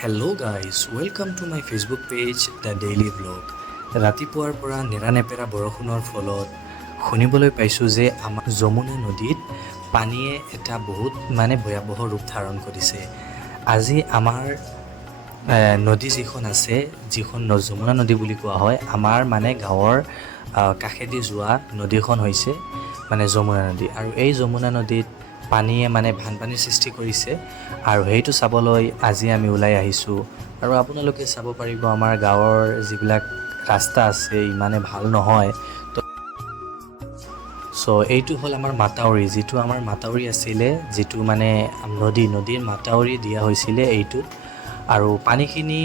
Hello' guys welcome to my Facebook page the daily blog. ৰাতিপুৱাৰ পৰা নেৰানেপেৰা বৰষুণৰ ফলত শুনিবলৈ পাইছোঁ যে আমাৰ যমুনা নদীত পানীয়ে এটা বহুত ভয়াৱহ ৰূপ ধাৰণ কৰিছে। আজি আমাৰ নদী যিখন আছে, যিখন যমুনা নদী বুলি কোৱা হয়, আমাৰ গাঁৱৰ কাষেদি যোৱা নদীখন হৈছে যমুনা নদী। আৰু এই যমুনা নদীত পানীয়ে বানপানীৰ সৃষ্টি কৰিছে আৰু সেইটো চাবলৈ আজি আমি ওলাই আহিছোঁ। আৰু আপোনালোকে চাব পাৰিব আমাৰ গাঁৱৰ যিবিলাক ৰাস্তা আছে ইমানে ভাল নহয়। এইটো হ'ল আমাৰ মাতাউৰি, যিটো আমাৰ মাতাউৰি আছিলে, যিটো নদীৰ মাতাউৰি দিয়া হৈছিলে এইটোত। আৰু পানীখিনি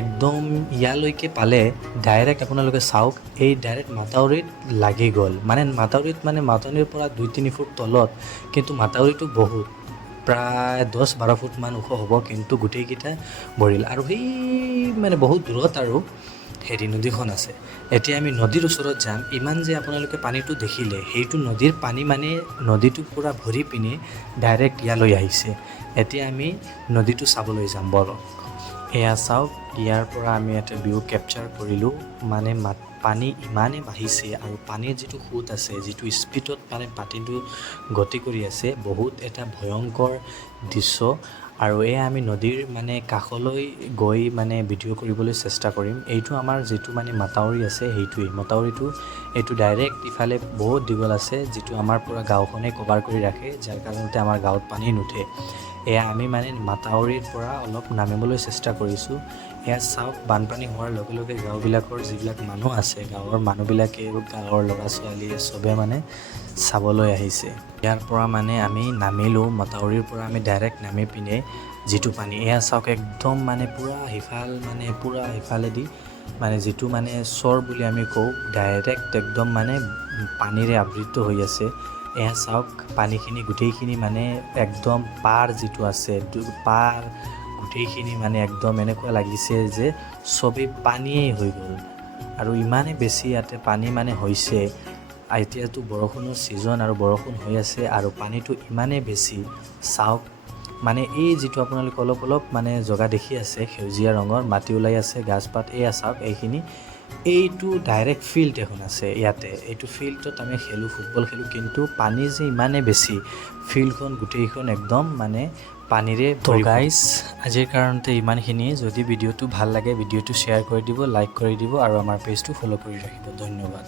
একদম ইয়ালৈকে পালে ডাইৰেক্ট আপোনালোকে চাওক, এই ডাইৰেক্ট মাতাউৰিত লাগি গ'ল। মাতাউৰিৰ পৰা 2-3 ফুট তলত, কিন্তু মাতাউৰিটো বহুত প্ৰায় 10-12 ফুটমান ওখ হ'ব, কিন্তু গোটেইকেইটা ভৰিল। আৰু সেই বহুত দূৰত আৰু হেৰি নদীখন আছে। এতিয়া আমি নদীৰ ওচৰত যাম। ইমান যে আপোনালোকে পানীটো দেখিলে, সেইটো নদীৰ পানী নদীটো পূৰা ভৰি পিনে ডাইৰেক্ট ইয়ালৈ আহিছে। এতিয়া আমি নদীটো চাবলৈ যাম বলক। এয়া চাওক, ইয়াৰ পৰা আমি এটা ভিউ কেপচাৰ কৰিলোঁ। পানী ইমানেই বাঢ়িছে আৰু পানীৰ যিটো সোঁত আছে, যিটো স্পীডত পানীটো গতি কৰি আছে, বহুত এটা ভয়ংকৰ দৃশ্য। আৰু এয়া আমি নদীৰ কাষলৈ গৈ ভিডিঅ' কৰিবলৈ চেষ্টা কৰিম। এইটো আমাৰ যিটো মাতাউৰি আছে, সেইটোৱেই মাতাউৰিটো। এইটো ডাইৰেক্ট ইফালে বহুত দীঘল আছে, যিটো আমাৰ পৰা গাঁওখনে কভাৰ কৰি ৰাখে, যাৰ কাৰণতে আমাৰ গাঁৱত পানী নুঠে। এয়া আমি মাতাউৰিৰ পৰা অলপ নামিবলৈ চেষ্টা কৰিছোঁ। এয়া চাওক, বানপানী হোৱাৰ লগে লগে গাঁওবিলাকৰ যিবিলাক মানুহ আছে, গাঁৱৰ মানুহবিলাকে, গাঁৱৰ ল'ৰা ছোৱালীয়ে চবে চাবলৈ আহিছে। ইয়াৰ পৰা আমি নামিলোঁ মাতাউৰিৰ পৰা। আমি ডাইৰেক্ট নামি পিনে যিটো পানী, এয়া চাওক, একদম পূৰা পূৰা সিফালেদি যিটো চৰ বুলি আমি কওঁ, ডাইৰেক্ট একদম পানীৰে আবৃত হৈ আছে। এয়া চাওক, পানীখিনি গোটেইখিনি একদম পাৰ যিটো আছে, পাৰ গোটেইখিনি একদম এনেকুৱা লাগিছে যে চবেই পানীয়েই হৈ গ'ল। আৰু ইমানেই বেছি ইয়াতে পানী হৈছে। এতিয়াতো বৰষুণৰ ছিজন আৰু বৰষুণ হৈ আছে, আৰু পানীটো ইমানেই বেছি। চাওক, এই যিটো আপোনালোকে অলপ অলপ জগা দেখি আছে, সেউজীয়া ৰঙৰ মাটি ওলাই আছে, গাছপাত, এয়া চাওক, এইটো ডাইৰেক্ট ফিল্ড এখন আছে ইয়াতে। এইটো ফিল্ডত আমি ফুটবল খেলোঁ, কিন্তু পানী যে ইমানেই বেছি, ফিল্ডখন গোটেইখন একদম পানীৰে ভৰি। গাইজ, আজিৰ কাৰণতে ইমানখিনি। যদি ভিডিঅ'টো ভাল লাগে, ভিডিঅ'টো শ্বেয়াৰ কৰি দিব, লাইক কৰি দিব, আৰু আমাৰ পেজটো ফ'ল' কৰি ৰাখিব। ধন্যবাদ।